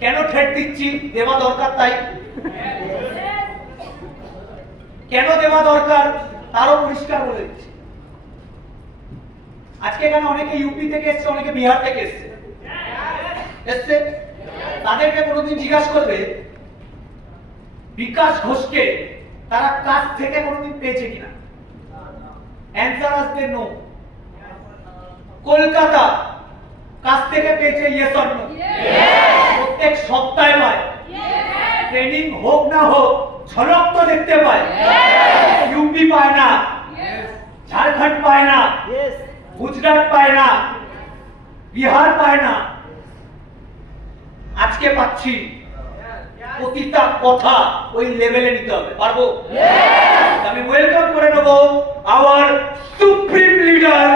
কেন ঠেট দিচ্ছি? দেওয়া দরকার তাই। কেন দেওয়া দরকার তারও পরিষ্কার বলে দিচ্ছি। আজকে এখানে অনেকে ইউপি থেকে এসছে, অনেকে বিহার থেকে এসছে। তাদেরকে কোনোদিন জিজ্ঞাসা করবে বিকাশ ঘোষকে তারা কাজ থেকে কোনোদিন পেয়েছে কিনা, অ্যান্সার আসবে নো। কলকাতা কাজ থেকে পেয়েছে ইয়েস অর নো? প্রত্যেক সপ্তাহে পায়, ট্রেনিং হোক না হোক ঝলক তো দেখতে পায়। ইউপি পায় না, ঝাড়খণ্ড পায় না, গুজরাট পায় না, বিহার পায় না, আজকে পাচ্ছি। প্রতিটা কথা ওই লেভেলে নিতে হবে, পারবো? আমি ওয়েলকাম করে নেব আওয়ার সুপ্রিম লিডার